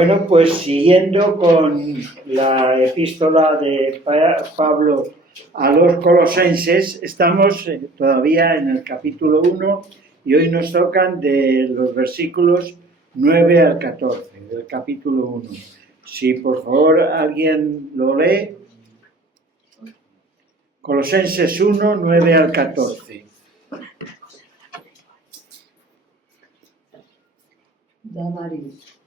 Bueno, pues siguiendo con la epístola de Pablo a los colosenses, estamos todavía en el capítulo 1 y hoy nos tocan de los versículos 9 al 14 del capítulo 1. Si por favor alguien lo lee, Colosenses 1, 9 al 14.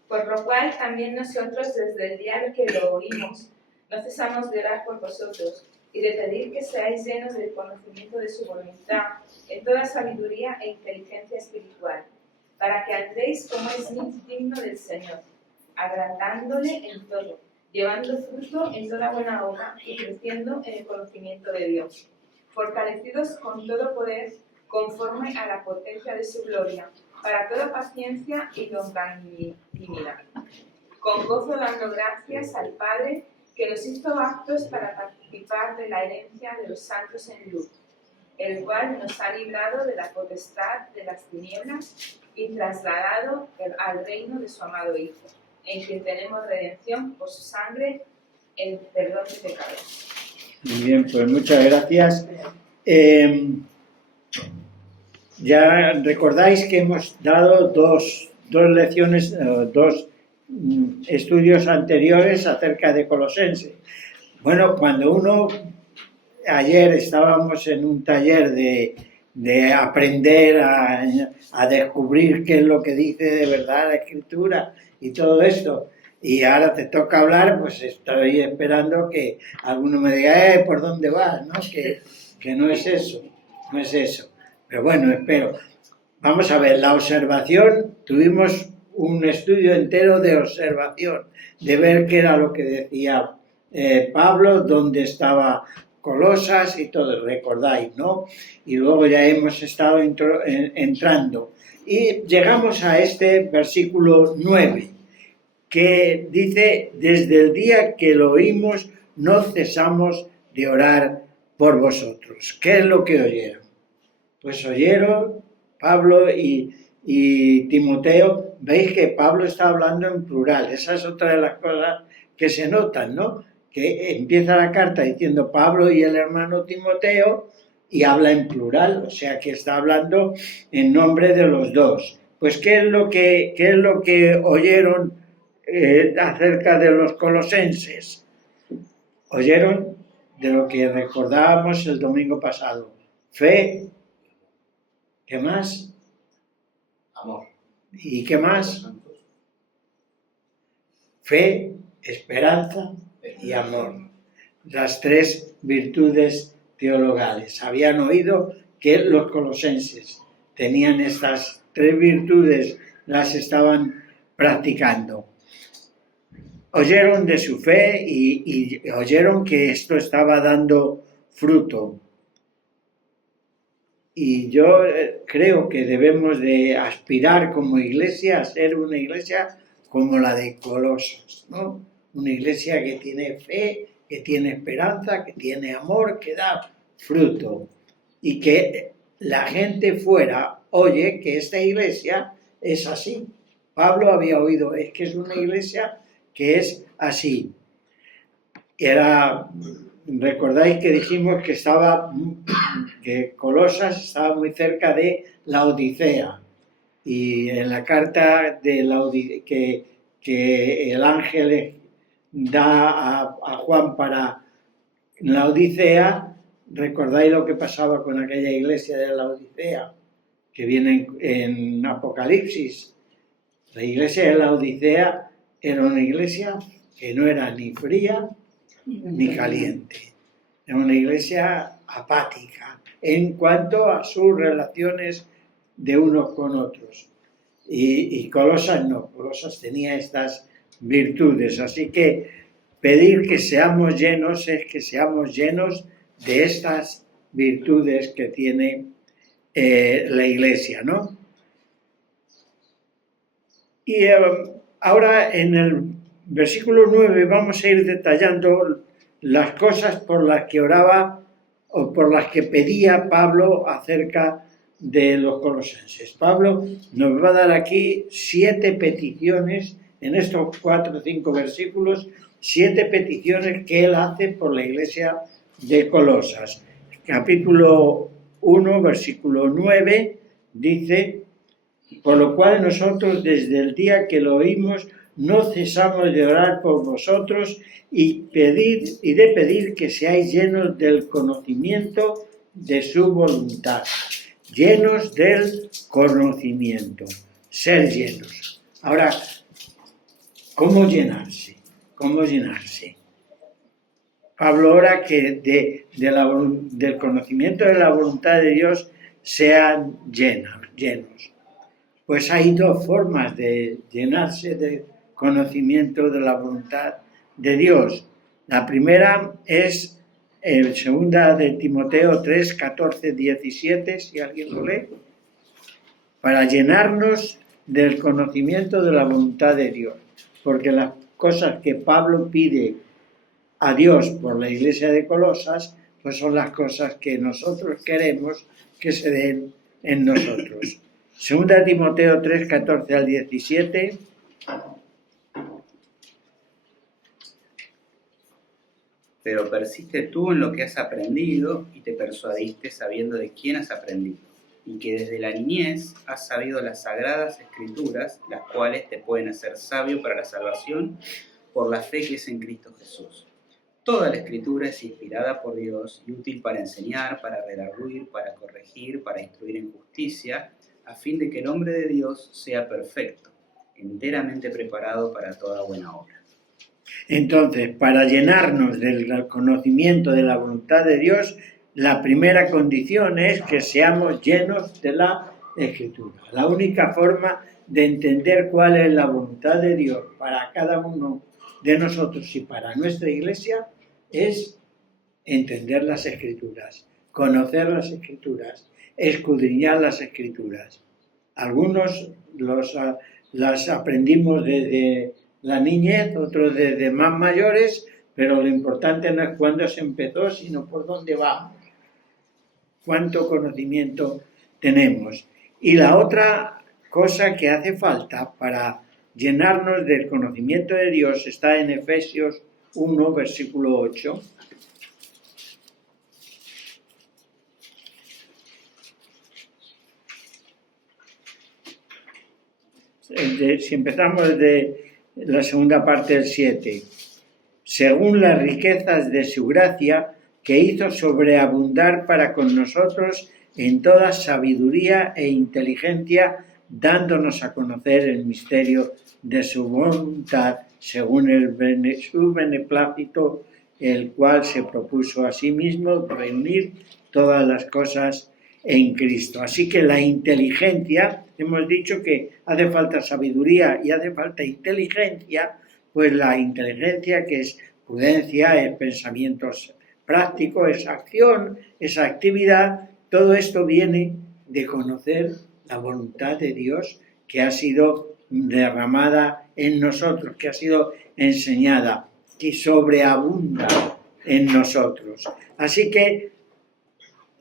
Por lo cual también nosotros desde el día que lo oímos no cesamos de orar por vosotros y de pedir que seáis llenos del conocimiento de su voluntad en toda sabiduría e inteligencia espiritual, para que andéis como es digno del Señor, agradándole en todo, llevando fruto en toda buena obra y creciendo en el conocimiento de Dios, fortalecidos con todo poder conforme a la potencia de su gloria, para toda paciencia y longanimidad, con gozo dando gracias al Padre que nos hizo aptos para participar de la herencia de los santos en luz, el cual nos ha librado de la potestad de las tinieblas y trasladado al reino de su amado Hijo, en quien tenemos redención por su sangre, el perdón de pecados. Muy bien, pues muchas gracias. Ya recordáis que hemos dado dos lecciones, dos estudios anteriores acerca de Colosenses. Bueno, ayer estábamos en un taller de aprender a descubrir qué es lo que dice de verdad la Escritura y todo esto. Y ahora te toca hablar, pues estoy esperando que alguno me diga, ¿por dónde vas? ¿No? Que no es eso, no es eso. Pero bueno, espero. Vamos a ver, la observación, tuvimos un estudio entero de observación, de ver qué era lo que decía Pablo, dónde estaba Colosas y todo, recordáis, ¿no? Y luego ya hemos estado entrando. Y llegamos a este versículo 9, que dice, desde el día que lo oímos, no cesamos de orar por vosotros. ¿Qué es lo que oyeron? Pues oyeron Pablo y Timoteo. Veis que Pablo está hablando en plural. Esa es otra de las cosas que se notan, ¿no? Que empieza la carta diciendo Pablo y el hermano Timoteo y habla en plural, o sea que está hablando en nombre de los dos. Pues ¿qué es lo que oyeron acerca de los colosenses? Oyeron de lo que recordábamos el domingo pasado. Fe. ¿Qué más? Amor. ¿Y qué más? Fe, esperanza y amor. Las tres virtudes teologales. Habían oído que los colosenses tenían estas tres virtudes, las estaban practicando. Oyeron de su fe y oyeron que esto estaba dando fruto. Y yo creo que debemos de aspirar como iglesia a ser una iglesia como la de Colosas, ¿no? Una iglesia que tiene fe, que tiene esperanza, que tiene amor, que da fruto. Y que la gente fuera oye que esta iglesia es así. Pablo había oído, es que es una iglesia que es así. Recordáis que dijimos que Colosas estaba muy cerca de la Odisea, y en la carta de que el ángel da a Juan para la Odisea, recordáis lo que pasaba con aquella iglesia de la Odisea, que viene en Apocalipsis. La iglesia de la Odisea era una iglesia que no era ni fría ni caliente. Es una iglesia apática en cuanto a sus relaciones de unos con otros. Y Colosas no, Colosas tenía estas virtudes. Así que pedir que seamos llenos es que seamos llenos de estas virtudes que tiene la iglesia, ¿no? Y ahora en el versículo 9 vamos a ir detallando las cosas por las que oraba o por las que pedía Pablo acerca de los colosenses. Pablo nos va a dar aquí 7 peticiones en estos 4 o 5 versículos 7 peticiones que él hace por la iglesia de Colosas. Capítulo 1, versículo 9, dice: por lo cual nosotros desde el día que lo oímos no cesamos de orar por vosotros y de pedir que seáis llenos del conocimiento de su voluntad. Llenos del conocimiento. Ser llenos. Ahora, ¿cómo llenarse? ¿Cómo llenarse? Pablo ora que del conocimiento de la voluntad de Dios sean llenos. Pues hay 2 formas de llenarse del conocimiento de la voluntad de Dios. La primera es segunda de Timoteo 3, 14, 17, si alguien lo lee, para llenarnos del conocimiento de la voluntad de Dios. Porque las cosas que Pablo pide a Dios por la iglesia de Colosas, pues son las cosas que nosotros queremos que se den en nosotros. Segunda Timoteo 3, 14 al 17. Pero persiste tú en lo que has aprendido y te persuadiste sabiendo de quién has aprendido, y que desde la niñez has sabido las sagradas escrituras, las cuales te pueden hacer sabio para la salvación por la fe que es en Cristo Jesús. Toda la escritura es inspirada por Dios y útil para enseñar, para redarguir, para corregir, para instruir en justicia, a fin de que el hombre de Dios sea perfecto, enteramente preparado para toda buena obra. Entonces, para llenarnos del conocimiento de la voluntad de Dios, la primera condición es que seamos llenos de la Escritura. La única forma de entender cuál es la voluntad de Dios para cada uno de nosotros y para nuestra iglesia es entender las Escrituras, conocer las Escrituras, escudriñar las Escrituras. Algunos las aprendimos desde la niñez, otros desde más mayores, pero lo importante no es cuándo se empezó, sino por dónde vamos, cuánto conocimiento tenemos. Y la otra cosa que hace falta para llenarnos del conocimiento de Dios está en Efesios 1, versículo 8. Si empezamos desde la segunda parte del 7, según las riquezas de su gracia, que hizo sobreabundar para con nosotros en toda sabiduría e inteligencia, dándonos a conocer el misterio de su voluntad, según su beneplácito, el cual se propuso a sí mismo reunir todas las cosas en Cristo. Así que la inteligencia, hemos dicho que hace falta sabiduría y hace falta inteligencia, pues la inteligencia, que es prudencia, es pensamientos prácticos, es acción, es actividad, todo esto viene de conocer la voluntad de Dios que ha sido derramada en nosotros, que ha sido enseñada, que sobreabunda en nosotros. Así que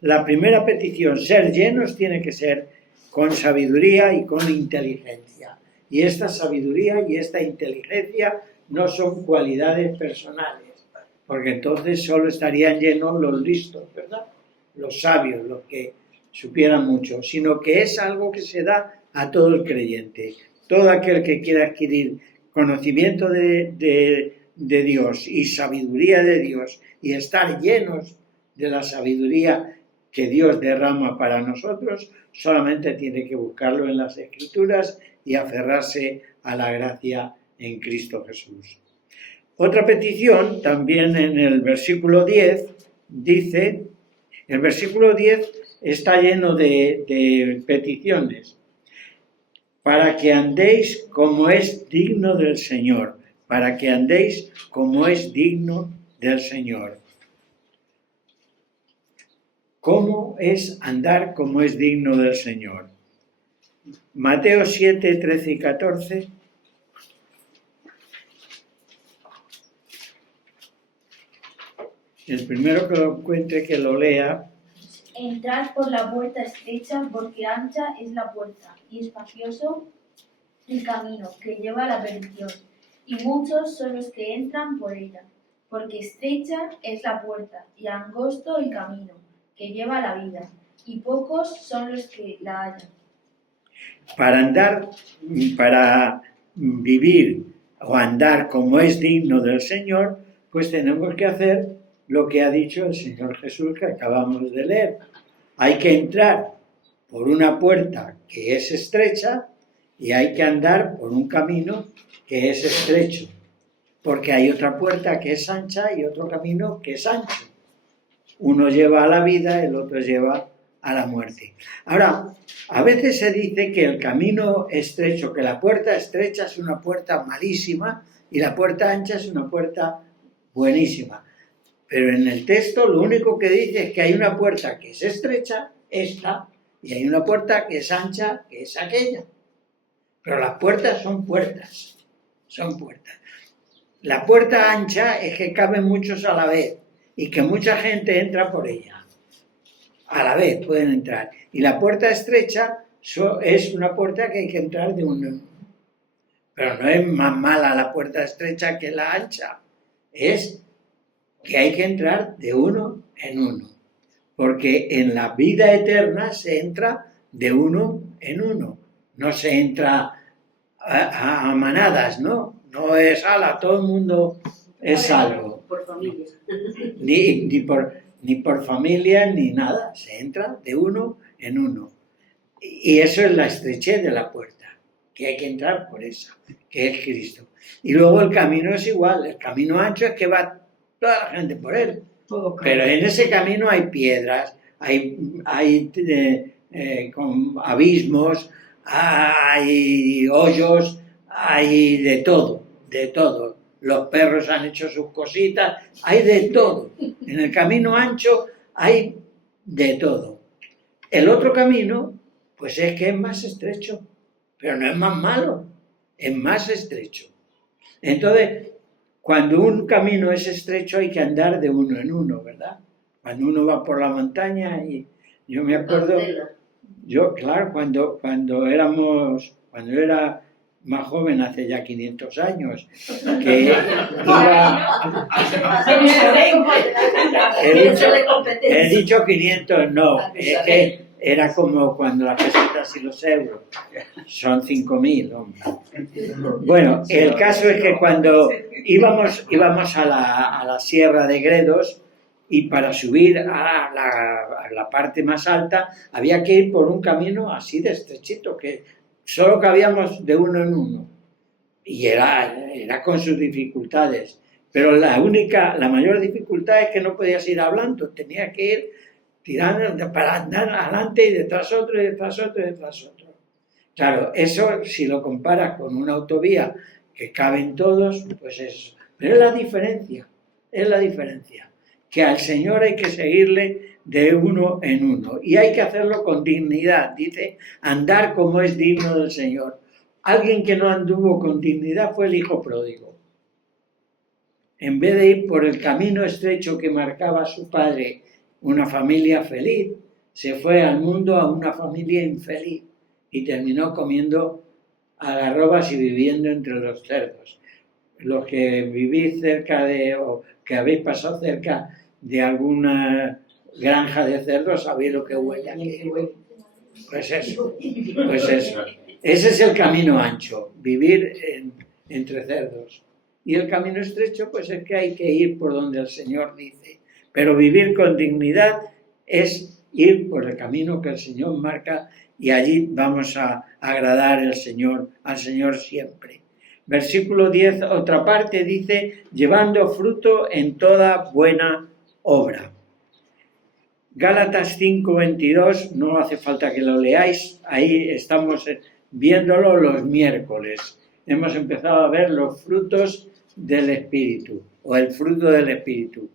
la primera petición, ser llenos, tiene que ser con sabiduría y con inteligencia. Y esta sabiduría y esta inteligencia no son cualidades personales, porque entonces solo estarían llenos los listos, ¿verdad? Los sabios, los que supieran mucho, sino que es algo que se da a todo el creyente. Todo aquel que quiera adquirir conocimiento de Dios y sabiduría de Dios y estar llenos de la sabiduría que Dios derrama para nosotros, solamente tiene que buscarlo en las Escrituras y aferrarse a la gracia en Cristo Jesús. Otra petición, también en el versículo 10, dice, el versículo 10 está lleno de peticiones, para que andéis como es digno del Señor, para que andéis como es digno del Señor. ¿Cómo es andar como es digno del Señor? Mateo 7, 13 y 14. El primero que lo encuentre, que lo lea. Entrad por la puerta estrecha, porque ancha es la puerta y espacioso el camino que lleva a la perdición, y muchos son los que entran por ella, porque estrecha es la puerta y angosto el camino que lleva a la vida, y pocos son los que la hallan. Para vivir o andar como es digno del Señor, pues tenemos que hacer lo que ha dicho el Señor Jesús que acabamos de leer. Hay que entrar por una puerta que es estrecha y hay que andar por un camino que es estrecho, porque hay otra puerta que es ancha y otro camino que es ancho. Uno lleva a la vida, el otro lleva a la muerte. Ahora, a veces se dice que el camino estrecho, que la puerta estrecha es una puerta malísima y la puerta ancha es una puerta buenísima. Pero en el texto lo único que dice es que hay una puerta que es estrecha, esta, y hay una puerta que es ancha, que es aquella. Pero las puertas son puertas, son puertas. La puerta ancha es que caben muchos a la vez y que mucha gente entra por ella. A la vez pueden entrar. Y la puerta estrecha es una puerta que hay que entrar de uno en uno. Pero no es más mala la puerta estrecha que la ancha. Es que hay que entrar de uno en uno. Porque en la vida eterna se entra de uno en uno. No se entra a manadas, ¿no? No es ala, todo el mundo es salvo. Por familias. Ni por familia ni nada. Se entra de uno en uno. Y eso es la estrechez de la puerta, que hay que entrar por esa, que es Cristo. Y luego el camino es igual. El camino ancho es que va toda la gente por él. Pero en ese camino hay piedras, hay con abismos, hay hoyos, hay de todo, de todo. Los perros han hecho sus cositas, hay de todo. En el camino ancho hay de todo. El otro camino, pues es que es más estrecho, pero no es más malo, es más estrecho. Entonces, cuando un camino es estrecho hay que andar de uno en uno, ¿verdad? Cuando uno va por la montaña y yo me acuerdo, yo, claro, cuando era más joven, hace ya 500 años, que iba... He dicho 500, no, es que era como cuando las pesetas y los euros, son 5.000, hombre. Bueno, el caso es que cuando íbamos a la Sierra de Gredos y para subir a la parte más alta había que ir por un camino así de estrechito, que solo cabíamos de uno en uno. Y era con sus dificultades. Pero la mayor dificultad es que no podías ir hablando, tenías que ir tirando para andar adelante y detrás otro, y detrás otro, y detrás otro. Claro, eso si lo comparas con una autovía que caben todos, pues eso. Pero es la diferencia, que al Señor hay que seguirle de uno en uno y hay que hacerlo con dignidad, dice, andar como es digno del Señor. Alguien que no anduvo con dignidad fue el hijo pródigo. En vez de ir por el camino estrecho que marcaba su padre, una familia feliz, se fue al mundo a una familia infeliz y terminó comiendo algarrobas y viviendo entre los cerdos. Los que vivís cerca o que habéis pasado cerca de alguna granja de cerdos, sabéis lo que huele aquí. Pues eso. Ese es el camino ancho, vivir entre cerdos. Y el camino estrecho, pues es que hay que ir por donde el Señor dice. Pero vivir con dignidad es ir por el camino que el Señor marca y allí vamos a agradar al Señor siempre. Versículo 10, otra parte dice, llevando fruto en toda buena obra. Gálatas 5:22, no hace falta que lo leáis, ahí estamos viéndolo los miércoles. Hemos empezado a ver los frutos del Espíritu, o el fruto del Espíritu.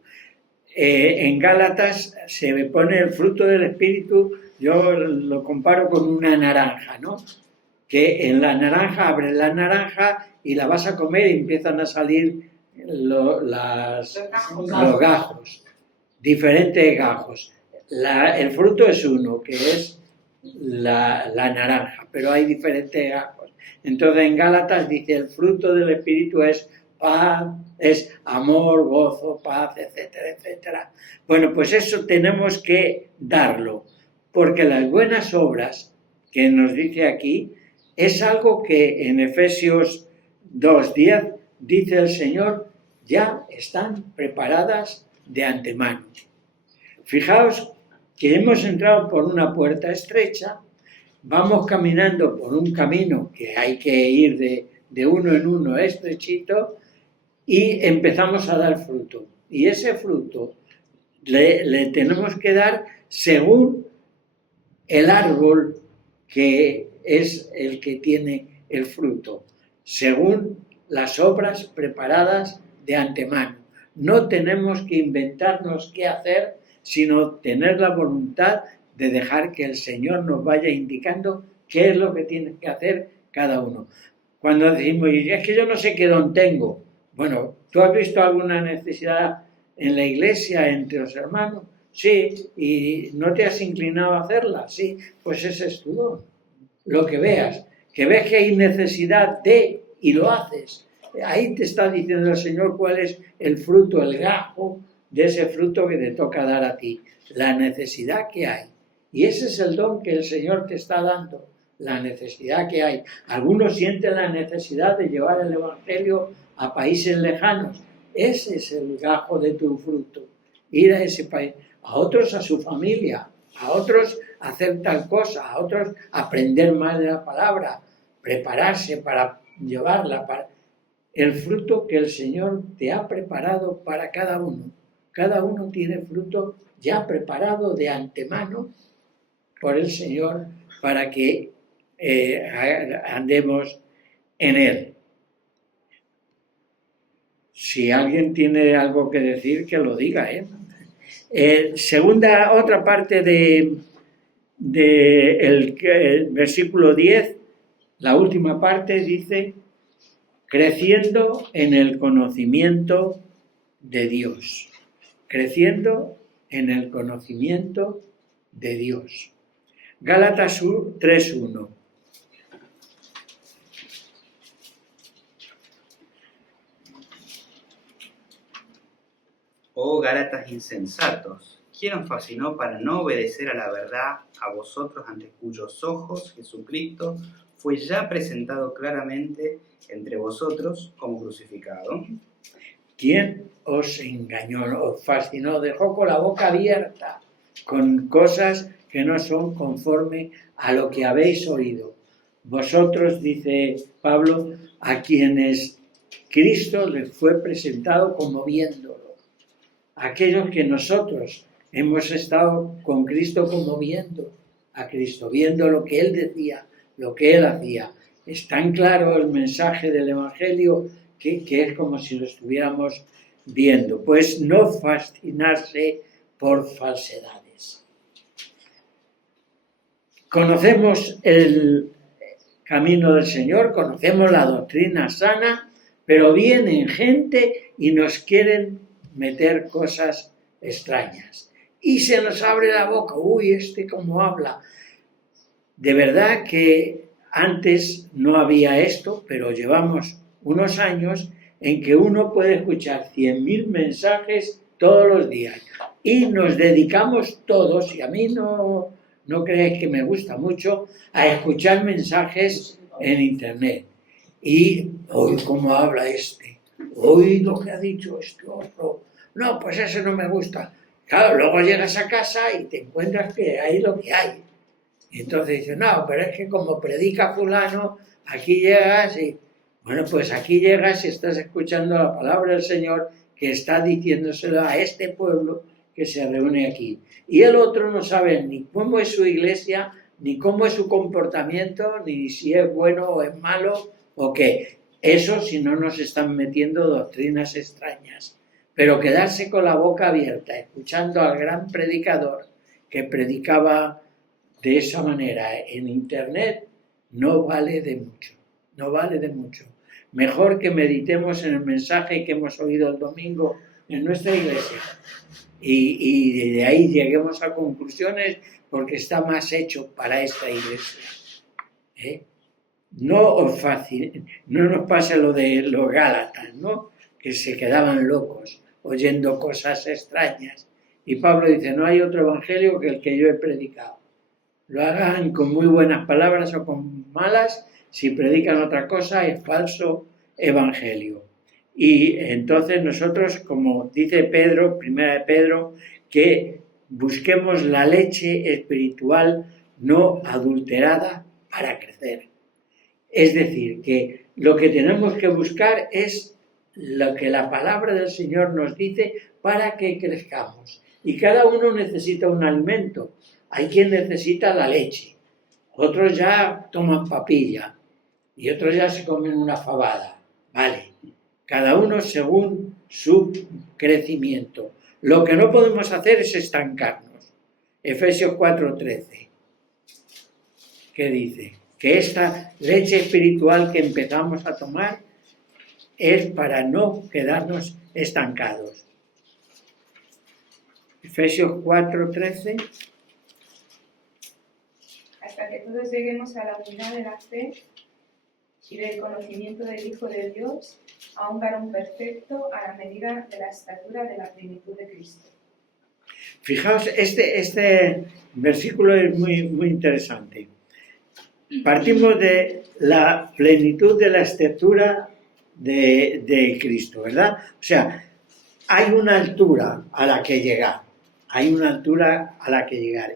En Gálatas se pone el fruto del Espíritu, yo lo comparo con una naranja, ¿no? Que en la naranja, abres la naranja y la vas a comer y empiezan a salir los gajos, diferentes gajos. El fruto es uno, que es la naranja, pero hay diferentes gajos. Entonces en Gálatas dice el fruto del Espíritu es paz, es amor, gozo, paz, etcétera, etcétera. Bueno, pues eso tenemos que darlo, porque las buenas obras que nos dice aquí es algo que en Efesios 2:10 dice el Señor, ya están preparadas de antemano. Fijaos que hemos entrado por una puerta estrecha, vamos caminando por un camino que hay que ir de uno en uno estrechito y empezamos a dar fruto. Y ese fruto le tenemos que dar según el árbol que es el que tiene el fruto, según las obras preparadas de antemano. No tenemos que inventarnos qué hacer, sino tener la voluntad de dejar que el Señor nos vaya indicando qué es lo que tiene que hacer cada uno. Cuando decimos, es que yo no sé qué don tengo. Bueno, ¿tú has visto alguna necesidad en la iglesia, entre los hermanos? Sí, ¿y no te has inclinado a hacerla? Sí, pues ese es tu don. Lo que veas, que ves que hay necesidad de y lo haces. Ahí te está diciendo el Señor cuál es el fruto, el gajo de ese fruto que te toca dar a ti, la necesidad que hay. Y ese es el don que el Señor te está dando, la necesidad que hay. Algunos sienten la necesidad de llevar el Evangelio a países lejanos. Ese es el gajo de tu fruto, ir a ese país. A otros a su familia, a otros hacer tal cosa, a otros aprender más de la palabra, prepararse para llevarla. El fruto que el Señor te ha preparado para cada uno. Cada uno tiene fruto ya preparado de antemano por el Señor para que andemos en Él. Si alguien tiene algo que decir, que lo diga, otra parte del versículo 10, la última parte dice, creciendo en el conocimiento de Dios. Creciendo en el conocimiento de Dios. Gálatas 3:1. Oh Gálatas insensatos, ¿quién os fascinó para no obedecer a la verdad a vosotros ante cuyos ojos Jesucristo fue ya presentado claramente entre vosotros como crucificado? ¿Quién os engañó, os fascinó, dejó con la boca abierta con cosas que no son conforme a lo que habéis oído? Vosotros, dice Pablo, a quienes Cristo les fue presentado como viéndolo. Aquellos que nosotros hemos estado con Cristo como viendo a Cristo, viendo lo que Él decía, lo que Él hacía. Es tan claro el mensaje del Evangelio que es como si lo estuviéramos viendo. Pues no fascinarse por falsedades. Conocemos el camino del Señor, conocemos la doctrina sana, pero vienen gente y nos quieren meter cosas extrañas. Y se nos abre la boca, uy, cómo habla. De verdad que antes no había esto, pero llevamos unos años en que uno puede escuchar 100.000 mensajes todos los días. Y nos dedicamos todos, y a mí no creáis que me gusta mucho, a escuchar mensajes en internet. Y hoy cómo habla hoy lo que ha dicho otro. No, pues eso no me gusta. Claro, luego llegas a casa y te encuentras que hay lo que hay. Y entonces dices, no, pero es que como predica fulano, aquí llegas y... Bueno, pues aquí llegas y estás escuchando la palabra del Señor que está diciéndoselo a este pueblo que se reúne aquí. Y el otro no sabe ni cómo es su iglesia, ni cómo es su comportamiento, ni si es bueno o es malo o qué. Eso si no nos están metiendo doctrinas extrañas. Pero quedarse con la boca abierta, escuchando al gran predicador que predicaba de esa manera en internet, no vale de mucho. No vale de mucho. Mejor que meditemos en el mensaje que hemos oído el domingo en nuestra iglesia. Y de ahí lleguemos a conclusiones porque está más hecho para esta iglesia. No nos pasa lo de los Gálatas, ¿no? Que se quedaban locos oyendo cosas extrañas. Y Pablo dice, no hay otro evangelio que el que yo he predicado. Lo hagan con muy buenas palabras o con malas, si predican otra cosa es falso evangelio. Y entonces nosotros, como dice Pedro, primera de Pedro, que busquemos la leche espiritual no adulterada para crecer. Es decir, que lo que tenemos que buscar es lo que la palabra del Señor nos dice para que crezcamos. Y cada uno necesita un alimento. Hay quien necesita la leche, otros ya toman papilla y otros ya se comen una fabada. Vale, cada uno según su crecimiento. Lo que no podemos hacer es estancarnos. Efesios 4:13. ¿Qué dice? Que esta leche espiritual que empezamos a tomar es para no quedarnos estancados. Efesios 4:13. Hasta que todos lleguemos a la unidad de la fe y del conocimiento del Hijo de Dios, a un varón perfecto, a la medida de la estatura de la plenitud de Cristo. Fijaos, este versículo es muy interesante. Partimos de la plenitud de la estatura de Cristo, ¿verdad? O sea, hay una altura a la que llegar,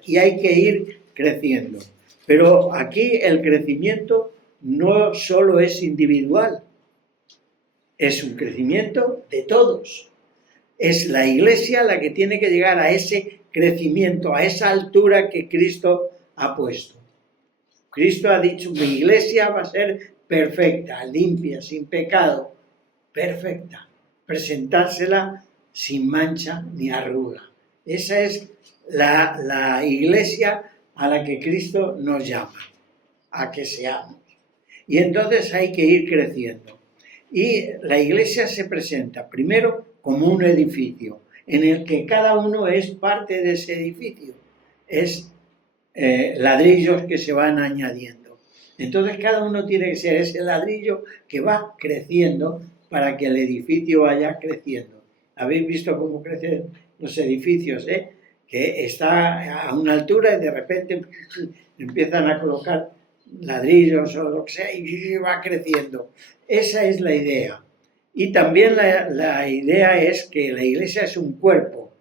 y hay que ir creciendo. Pero aquí el crecimiento no solo es individual, es un crecimiento de todos. Es la iglesia la que tiene que llegar a ese crecimiento, a esa altura que Cristo ha puesto. Cristo ha dicho, mi iglesia va a ser perfecta, limpia, sin pecado, perfecta. Presentársela sin mancha ni arruga. Esa es la iglesia a la que Cristo nos llama, a que seamos. Y entonces hay que ir creciendo. Y la iglesia se presenta primero como un edificio, en el que cada uno es parte de ese edificio. Es ladrillos que se van añadiendo. Entonces cada uno tiene que ser ese ladrillo que va creciendo para que el edificio vaya creciendo. ¿Habéis visto cómo crecen los edificios? Que está a una altura y de repente empiezan a colocar ladrillos o lo que sea y va creciendo. Esa es la idea. Y también la idea es que la iglesia es un cuerpo.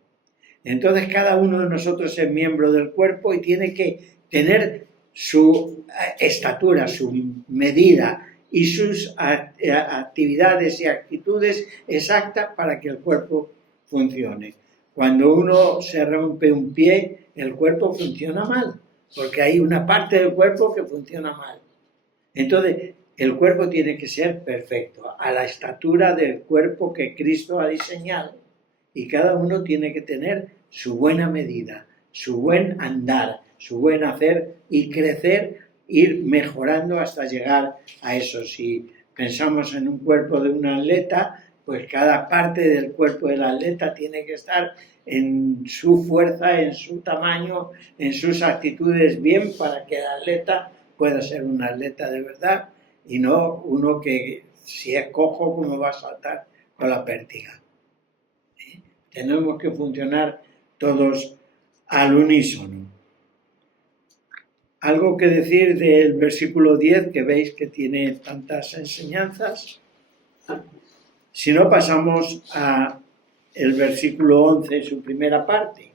Entonces cada uno de nosotros es miembro del cuerpo y tiene que tener su estatura, su medida y sus actividades y actitudes exactas para que el cuerpo funcione. Cuando uno se rompe un pie, el cuerpo funciona mal, porque hay una parte del cuerpo que funciona mal. Entonces, el cuerpo tiene que ser perfecto, a la estatura del cuerpo que Cristo ha diseñado. Y cada uno tiene que tener su buena medida, su buen andar, su buen hacer y crecer, ir mejorando hasta llegar a eso. Si pensamos en un cuerpo de un atleta, pues cada parte del cuerpo del atleta tiene que estar en su fuerza, en su tamaño, en sus actitudes bien para que el atleta pueda ser un atleta de verdad y no uno que si es cojo como va a saltar con la pértiga. Tenemos que funcionar todos al unísono. ¿Algo que decir del versículo 10 que veis que tiene tantas enseñanzas? Si no, pasamos a el versículo 11, su primera parte.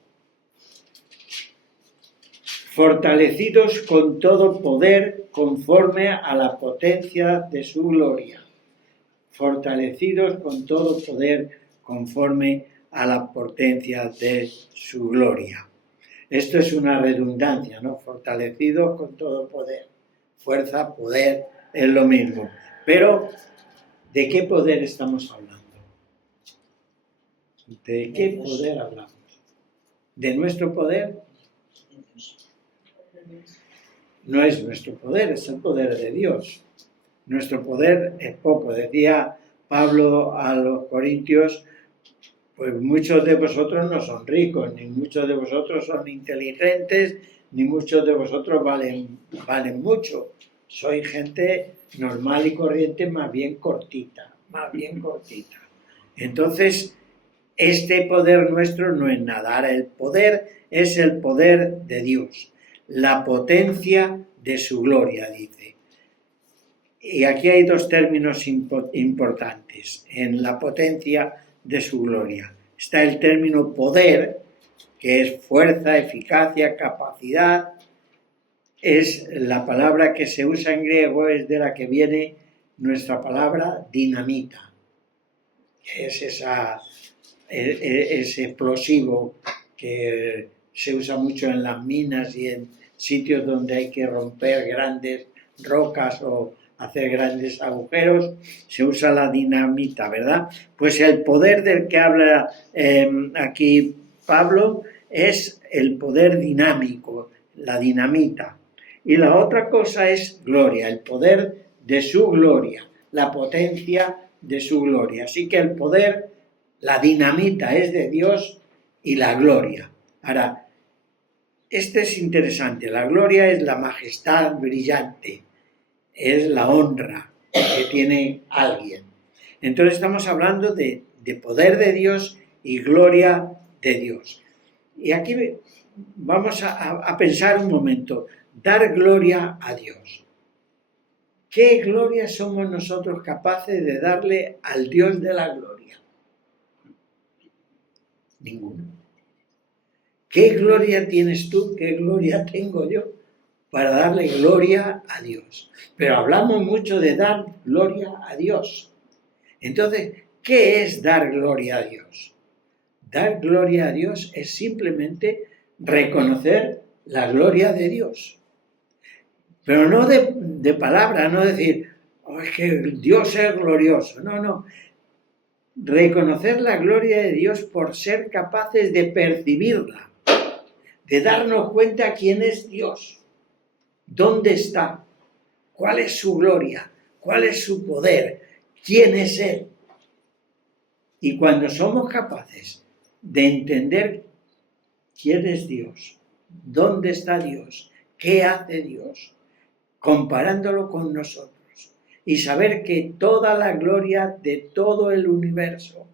Fortalecidos con todo poder conforme a la potencia de su gloria. Fortalecidos con todo poder conforme a la potencia de su gloria. Esto es una redundancia, ¿no? Fortalecidos con todo poder. Fuerza, poder, es lo mismo. Pero, ¿de qué poder estamos hablando? ¿De qué poder hablamos? ¿De nuestro poder? No es nuestro poder, es el poder de Dios. Nuestro poder es poco. Decía Pablo a los Corintios, pues muchos de vosotros no son ricos, ni muchos de vosotros son inteligentes, ni muchos de vosotros valen mucho. Soy gente normal y corriente, más bien cortita. Entonces, este poder nuestro no es nada. Ahora, el poder es el poder de Dios, la potencia de su gloria, dice. Y aquí hay dos términos importantes en la potencia de su gloria. Está el término poder, que es fuerza, eficacia, capacidad. Es la palabra que se usa en griego, es de la que viene nuestra palabra dinamita, que es ese explosivo que se usa mucho en las minas y en sitios donde hay que romper grandes rocas o hacer grandes agujeros, se usa la dinamita, ¿verdad? Pues el poder del que habla aquí Pablo es el poder dinámico, la dinamita. Y la otra cosa es gloria, el poder de su gloria, la potencia de su gloria. Así que el poder, la dinamita es de Dios y la gloria. Ahora, este es interesante, la gloria es la majestad brillante, es la honra que tiene alguien. Entonces estamos hablando de poder de Dios y gloria de Dios. Y aquí vamos a pensar un momento, dar gloria a Dios. ¿Qué gloria somos nosotros capaces de darle al Dios de la gloria? Ninguna. ¿Qué gloria tienes tú? ¿Qué gloria tengo yo para darle gloria a Dios? Pero hablamos mucho de dar gloria a Dios. Entonces, ¿qué es dar gloria a Dios? Dar gloria a Dios es simplemente reconocer la gloria de Dios. Pero no de palabra, no decir, oh, es que Dios es glorioso. No. Reconocer la gloria de Dios por ser capaces de percibirla, de darnos cuenta quién es Dios, dónde está, cuál es su gloria, cuál es su poder, quién es Él. Y cuando somos capaces de entender quién es Dios, dónde está Dios, qué hace Dios, comparándolo con nosotros, y saber que toda la gloria de todo el universo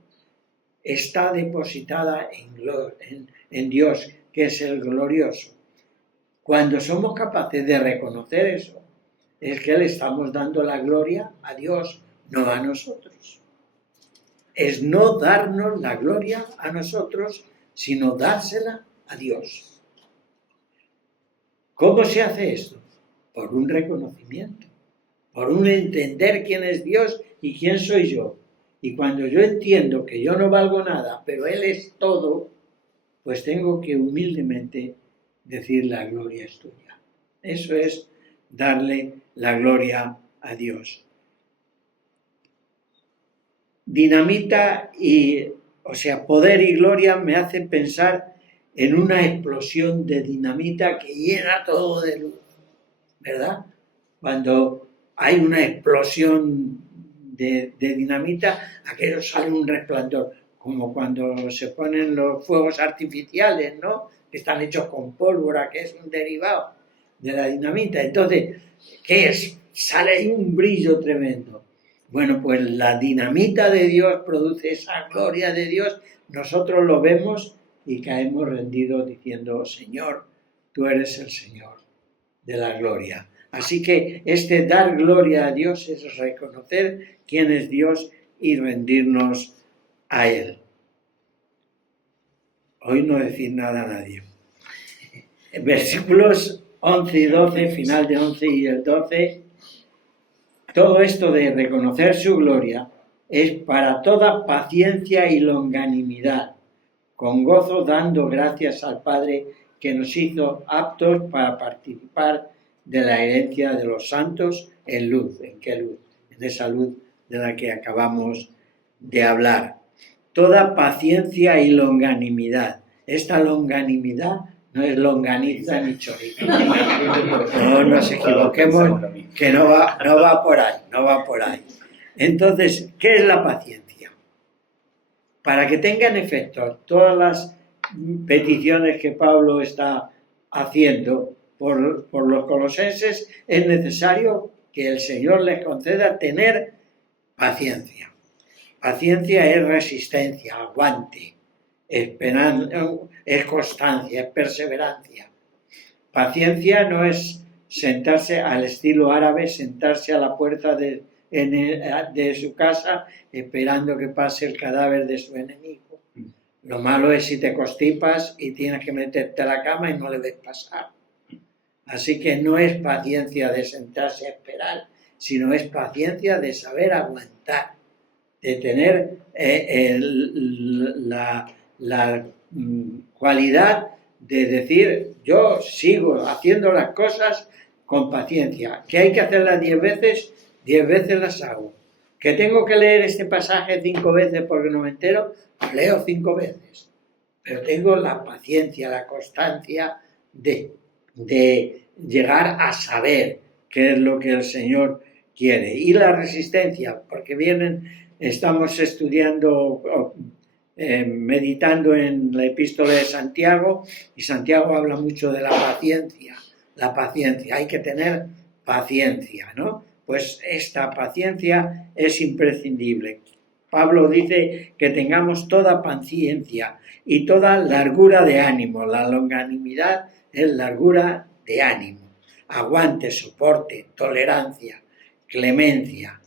está depositada en Dios, que es el glorioso. Cuando somos capaces de reconocer eso, es que le estamos dando la gloria a Dios, no a nosotros. Es no darnos la gloria a nosotros, sino dársela a Dios. ¿Cómo se hace esto? Por un reconocimiento, por un entender quién es Dios y quién soy yo. Y cuando yo entiendo que yo no valgo nada, pero Él es todo, pues tengo que humildemente decir la gloria es tuya. Eso es darle la gloria a Dios. Dinamita poder y gloria me hacen pensar en una explosión de dinamita que llena todo de luz, ¿verdad? Cuando hay una explosión de dinamita, aquello sale un resplandor, como cuando se ponen los fuegos artificiales, ¿no? Que están hechos con pólvora, que es un derivado de la dinamita. Entonces, ¿qué es? Sale ahí un brillo tremendo. Bueno, pues la dinamita de Dios produce esa gloria de Dios. Nosotros lo vemos y caemos rendidos diciendo, Señor, tú eres el Señor de la gloria. Así que este dar gloria a Dios es reconocer quién es Dios y rendirnos a Él. Hoy no decir nada a nadie. Versículos 11 y 12, final de 11 y el 12, todo esto de reconocer su gloria es para toda paciencia y longanimidad, con gozo dando gracias al Padre que nos hizo aptos para participar de la herencia de los santos en luz. ¿En qué luz? En esa luz de la que acabamos de hablar. Toda paciencia y longanimidad. Esta longanimidad no es longaniza ni chorizo. No nos equivoquemos, que no va por ahí. Entonces, ¿qué es la paciencia? para que tengan efecto todas las peticiones que Pablo está haciendo por los colosenses, es necesario que el Señor les conceda tener paciencia. Paciencia es resistencia, aguante, esperanza, es constancia, es perseverancia. Paciencia no es sentarse al estilo árabe, sentarse a la puerta de su casa esperando que pase el cadáver de su enemigo. Lo malo es si te constipas y tienes que meterte a la cama y no le ves pasar. Así que no es paciencia de sentarse a esperar, sino es paciencia de saber aguantar, de tener la cualidad de decir, yo sigo haciendo las cosas con paciencia. Que hay que hacerlas 10 veces, 10 veces las hago. Que tengo que leer este pasaje 5 veces porque no me entero, leo 5 veces. Pero tengo la paciencia, la constancia de llegar a saber qué es lo que el Señor quiere. Y la resistencia, porque estamos estudiando, meditando en la epístola de Santiago, y Santiago habla mucho de la paciencia. La paciencia, hay que tener paciencia, ¿no? Pues esta paciencia es imprescindible. Pablo dice que tengamos toda paciencia y toda largura de ánimo. La longanimidad es largura de ánimo. Aguante, soporte, tolerancia, clemencia.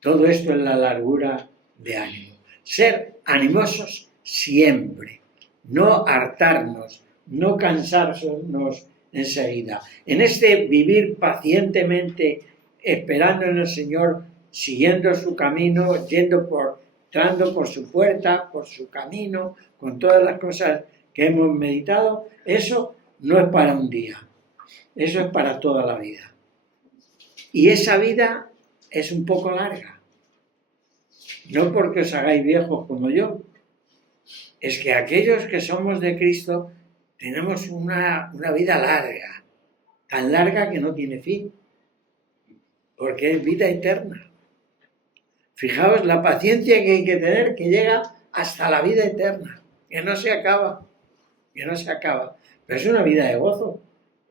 Todo esto es la largura de ánimo. Ser animosos siempre. No hartarnos, no cansarnos enseguida. En este vivir pacientemente, esperando en el Señor, siguiendo su camino, entrando por su puerta, por su camino, con todas las cosas que hemos meditado, eso no es para un día, eso es para toda la vida. Y esa vida es un poco larga, no porque os hagáis viejos como yo, es que aquellos que somos de Cristo tenemos una vida larga, tan larga que no tiene fin, porque es vida eterna. Fijaos la paciencia que hay que tener, que llega hasta la vida eterna, que no se acaba, pero es una vida de gozo.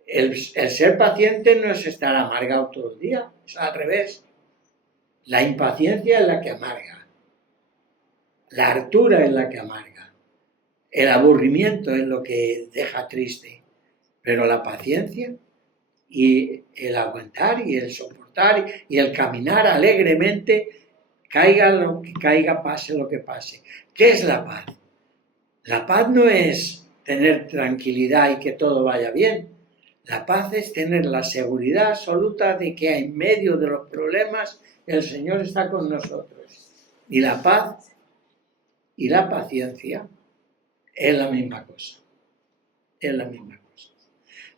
El ser paciente no es estar amargado todo el día, es al revés. La impaciencia es la que amarga, la hartura es la que amarga, el aburrimiento es lo que deja triste, pero la paciencia y el aguantar y el soportar y el caminar alegremente, caiga lo que caiga, pase lo que pase. ¿Qué es la paz? La paz no es tener tranquilidad y que todo vaya bien. La paz es tener la seguridad absoluta de que en medio de los problemas el Señor está con nosotros. Y la paz y la paciencia es la misma cosa. Es la misma cosa.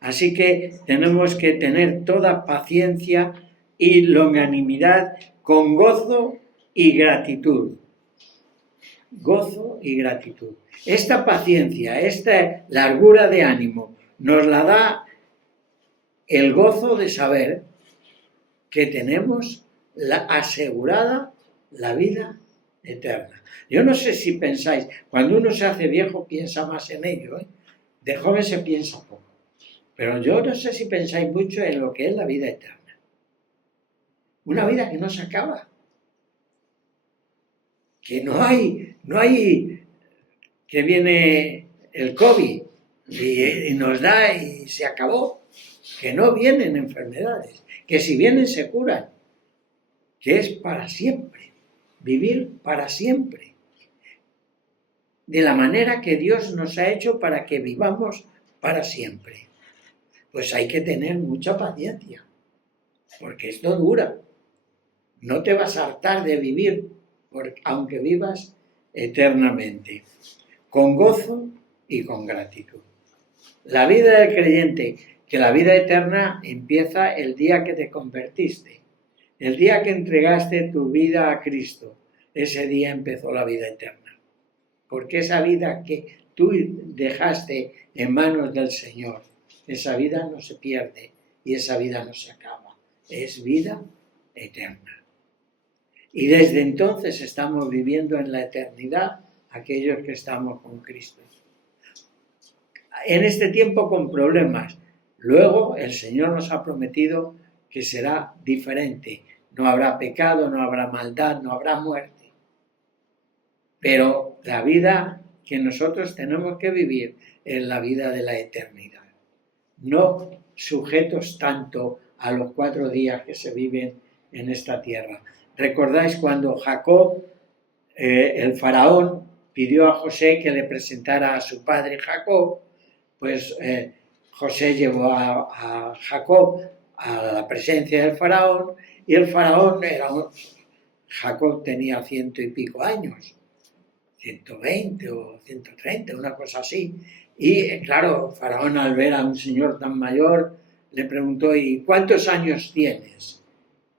Así que tenemos que tener toda paciencia y longanimidad con gozo y gratitud. Gozo y gratitud. Esta paciencia, esta largura de ánimo, nos la da el gozo de saber que tenemos asegurada la vida eterna. Yo no sé si pensáis, cuando uno se hace viejo piensa más en ello, de joven se piensa poco, pero yo no sé si pensáis mucho en lo que es la vida eterna. Una vida que no se acaba, que no hay que viene el COVID y nos da y se acabó, que no vienen enfermedades, que si vienen se curan, que es para siempre, vivir para siempre, de la manera que Dios nos ha hecho para que vivamos para siempre. Pues hay que tener mucha paciencia, porque esto dura. No te vas a hartar de vivir, aunque vivas eternamente, con gozo y con gratitud. La vida del creyente, que la vida eterna empieza el día que te convertiste, el día que entregaste tu vida a Cristo, ese día empezó la vida eterna. Porque esa vida que tú dejaste en manos del Señor, esa vida no se pierde y esa vida no se acaba, es vida eterna. Y desde entonces estamos viviendo en la eternidad aquellos que estamos con Cristo. En este tiempo con problemas. Luego el Señor nos ha prometido que será diferente. No habrá pecado, no habrá maldad, no habrá muerte. Pero la vida que nosotros tenemos que vivir es la vida de la eternidad. No sujetos tanto a los 4 días que se viven en esta tierra. ¿Recordáis cuando Jacob, el faraón, pidió a José que le presentara a su padre Jacob? Pues José llevó a Jacob a la presencia del faraón, y el faraón Jacob tenía 100 y pico años, 120 o 130, una cosa así. Y claro, faraón, al ver a un señor tan mayor, le preguntó: ¿y cuántos años tienes?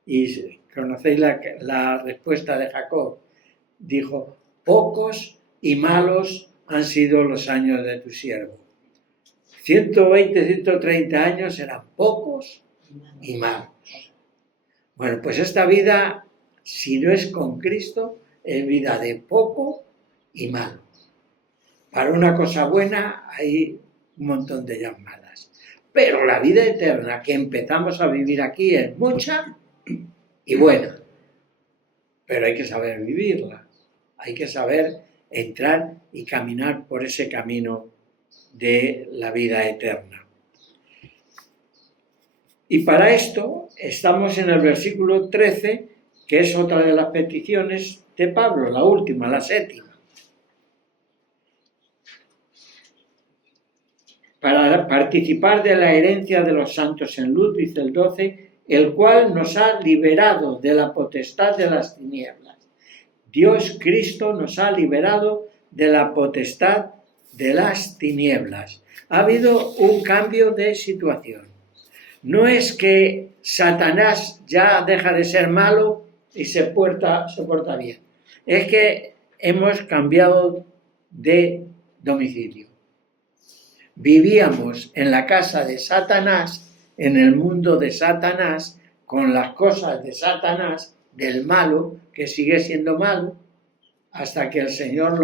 Y conocéis la respuesta de Jacob. Dijo: pocos y malos han sido los años de tu siervo. 120, 130 años eran pocos y malos. Bueno, pues esta vida, si no es con Cristo, es vida de poco y malo. Para una cosa buena hay un montón de llamadas. Pero la vida eterna que empezamos a vivir aquí es mucha y buena. Pero hay que saber vivirla. Hay que saber entrar y caminar por ese camino de la vida eterna. Y para esto estamos en el versículo 13, que es otra de las peticiones de Pablo, la última, la 7ª. Para participar de la herencia de los santos en luz, dice el 12, el cual nos ha liberado de la potestad de las tinieblas. Dios Cristo nos ha liberado de la potestad de las tinieblas. Ha habido un cambio de situación. No es que Satanás ya deja de ser malo y se porta bien. Es que hemos cambiado de domicilio. Vivíamos en la casa de Satanás, en el mundo de Satanás, con las cosas de Satanás, del malo, que sigue siendo malo, hasta que el Señor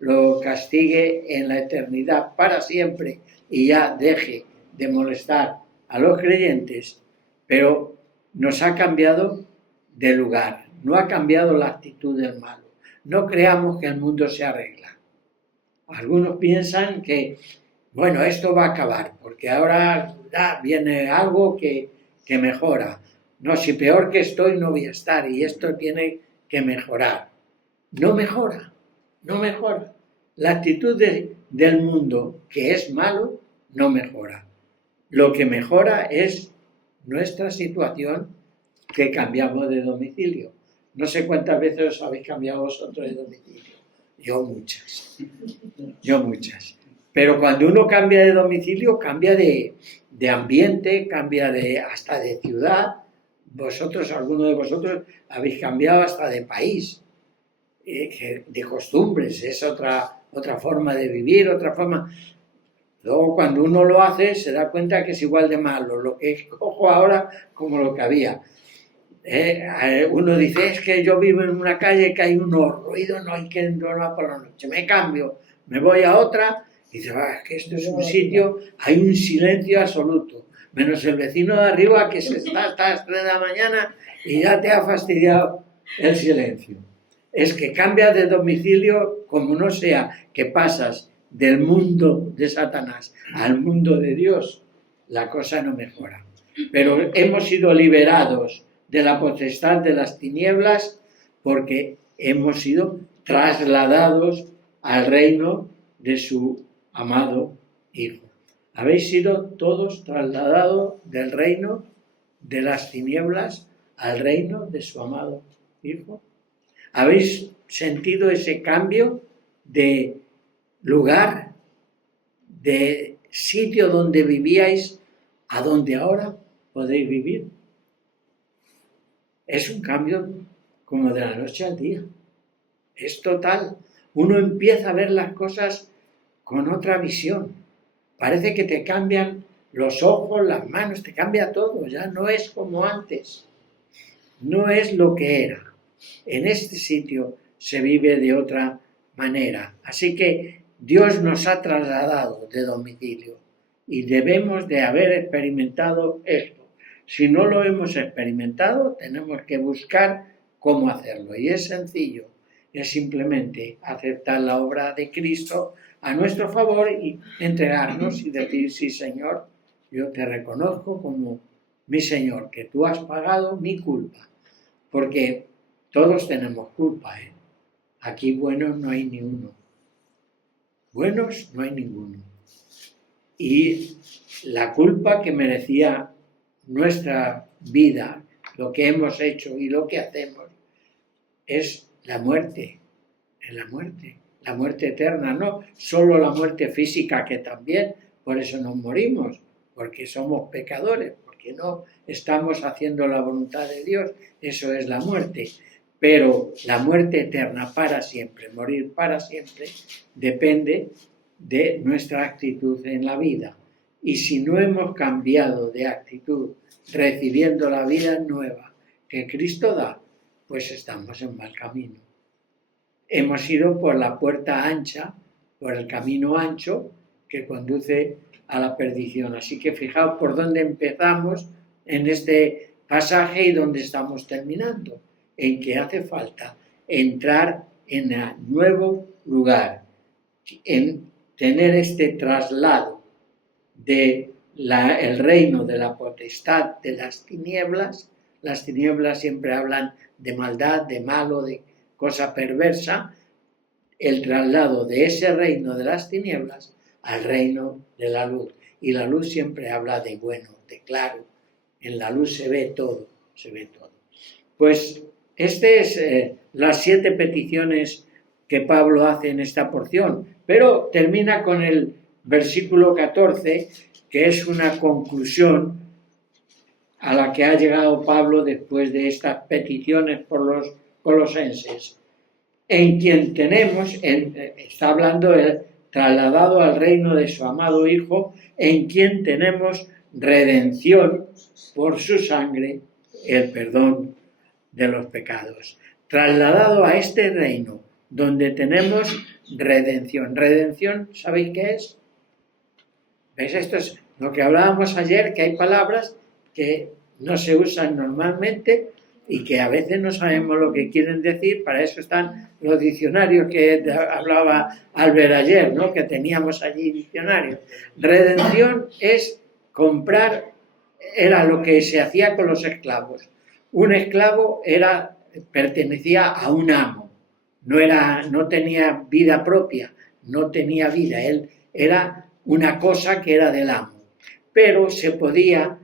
lo castigue en la eternidad para siempre y ya deje de molestar a los creyentes. Pero nos ha cambiado de lugar, no ha cambiado la actitud del malo. No creamos que el mundo se arregla. Algunos piensan que, bueno, esto va a acabar, porque ahora viene algo que mejora. No, si peor que estoy no voy a estar, y esto tiene que mejorar. No mejora, no mejora. La actitud del mundo, que es malo, no mejora. Lo que mejora es nuestra situación, que cambiamos de domicilio. No sé cuántas veces os habéis cambiado vosotros de domicilio. Yo muchas. Pero cuando uno cambia de domicilio, cambia de ambiente, cambia hasta de ciudad. Algunos de vosotros habéis cambiado hasta de país, de costumbres. Es otra forma de vivir, otra forma. Luego, cuando uno lo hace, se da cuenta que es igual de malo lo que cojo ahora como lo que había. Uno dice: es que yo vivo en una calle que hay unos ruidos, no hay que entrar por la noche. Me cambio, me voy a otra, y dice: es que esto es un sitio, hay un silencio absoluto, menos el vecino de arriba que se está hasta las 3 de la mañana y ya te ha fastidiado el silencio. Es que cambias de domicilio, como no sea que pasas del mundo de Satanás al mundo de Dios, la cosa no mejora. Pero hemos sido liberados de la potestad de las tinieblas porque hemos sido trasladados al reino de su amado Hijo. Habéis sido todos trasladados del reino de las tinieblas al reino de su amado Hijo. ¿Habéis sentido ese cambio de lugar, de sitio donde vivíais a donde ahora podéis vivir? Es un cambio como de la noche al día. Es total. Uno empieza a ver las cosas con otra visión. Parece que te cambian los ojos, las manos, te cambia todo. Ya no es como antes. No es lo que era. En este sitio se vive de otra manera. Así que Dios nos ha trasladado de domicilio y debemos de haber experimentado esto. Si no lo hemos experimentado, tenemos que buscar cómo hacerlo. Y es sencillo, es simplemente aceptar la obra de Cristo a nuestro favor y entregarnos y decir, sí, Señor, yo te reconozco como mi Señor, que tú has pagado mi culpa. Porque todos tenemos culpa, ¿eh? Aquí buenos no hay ni uno. Buenos no hay ninguno. Y la culpa que merecía nuestra vida, lo que hemos hecho y lo que hacemos, es la muerte, la muerte eterna, no solo la muerte física, que también, por eso nos morimos, porque somos pecadores, porque no estamos haciendo la voluntad de Dios, eso es la muerte. Pero la muerte eterna para siempre, morir para siempre, depende de nuestra actitud en la vida. Y si no hemos cambiado de actitud recibiendo la vida nueva que Cristo da, pues estamos en mal camino. Hemos ido por la puerta ancha, por el camino ancho que conduce a la perdición. Así que fijaos por dónde empezamos en este pasaje y dónde estamos terminando, en que hace falta entrar en el nuevo lugar, en tener este traslado del reino de la potestad de las tinieblas. Las tinieblas siempre hablan de maldad, de malo, de cosa perversa. El traslado de ese reino de las tinieblas al reino de la luz. Y la luz siempre habla de bueno, de claro. En la luz se ve todo, se ve todo. Pues estas es las 7 peticiones que Pablo hace en esta porción, pero termina con el versículo 14, que es una conclusión a la que ha llegado Pablo después de estas peticiones por los colosenses, en quien tenemos, está hablando el trasladado al reino de su amado Hijo, en quien tenemos redención por su sangre, el perdón de los pecados. Trasladado a este reino donde tenemos redención. Redención, ¿sabéis qué es? ¿Veis? Esto es lo que hablábamos ayer, que hay palabras que no se usan normalmente y que a veces no sabemos lo que quieren decir. Para eso están los diccionarios que hablaba Albert ayer, ¿no? Que teníamos allí diccionarios. Redención es comprar, era lo que se hacía con los esclavos. Un esclavo pertenecía a un amo, no tenía vida propia, no tenía vida, él era una cosa que era del amo. Pero se podía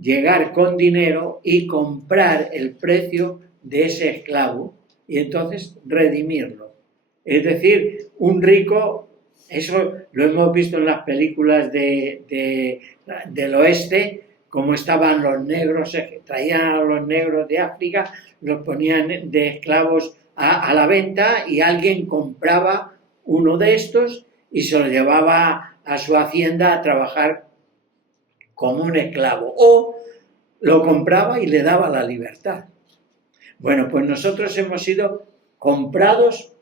llegar con dinero y comprar el precio de ese esclavo y entonces redimirlo. Es decir, un rico, eso lo hemos visto en las películas del oeste, como estaban los negros, traían a los negros de África, los ponían de esclavos a la venta y alguien compraba uno de estos y se lo llevaba a su hacienda a trabajar como un esclavo, o lo compraba y le daba la libertad. Bueno, pues nosotros hemos sido comprados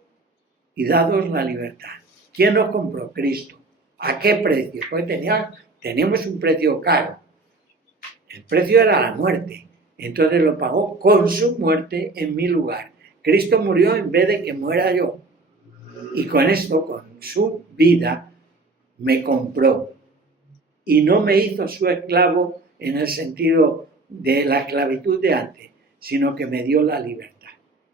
y dados la libertad. ¿Quién nos compró? Cristo. ¿A qué precio? Pues teníamos un precio caro. El precio era la muerte. Entonces lo pagó con su muerte en mi lugar. Cristo murió en vez de que muera yo. Y con esto, con su vida, me compró. Y no me hizo su esclavo en el sentido de la esclavitud de antes, sino que me dio la libertad.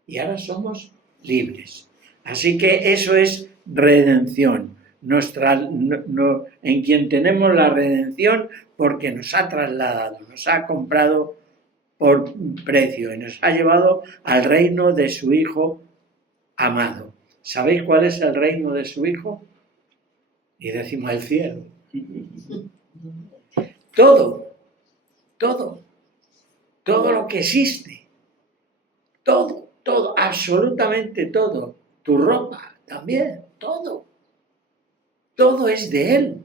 Y ahora somos libres. Así que eso es redención. En quien tenemos la redención porque nos ha trasladado, nos ha comprado por precio y nos ha llevado al reino de su Hijo amado. ¿Sabéis cuál es el reino de su Hijo? Y decimos el cielo. Todo lo que existe, todo, absolutamente todo, tu ropa también, todo es de Él.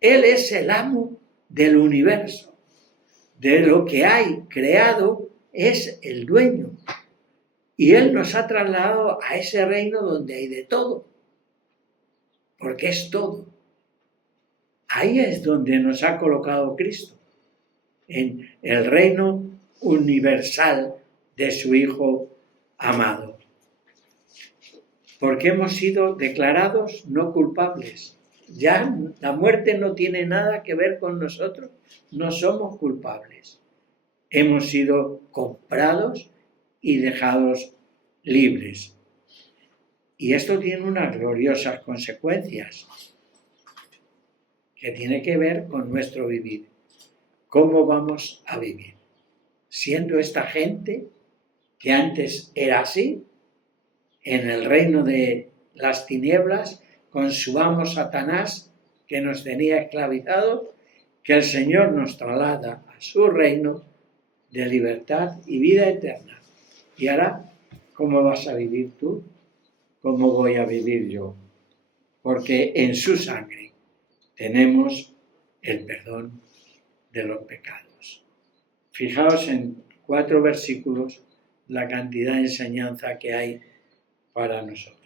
Él es el amo del universo, de lo que hay creado es el dueño. Y Él nos ha trasladado a ese reino donde hay de todo, porque es todo. Ahí es donde nos ha colocado Cristo, en el reino universal de su Hijo amado. Porque hemos sido declarados no culpables. Ya la muerte no tiene nada que ver con nosotros, no somos culpables. Hemos sido comprados y dejados libres. Y esto tiene unas gloriosas consecuencias que tiene que ver con nuestro vivir. ¿Cómo vamos a vivir? Siendo esta gente que antes era así, en el reino de las tinieblas, con su amo Satanás, que nos tenía esclavizados, que el Señor nos traslada a su reino de libertad y vida eterna. Y ahora, ¿cómo vas a vivir tú? ¿Cómo voy a vivir yo? Porque en su sangre tenemos el perdón de los pecados. Fijaos en 4 versículos la cantidad de enseñanza que hay para nosotros.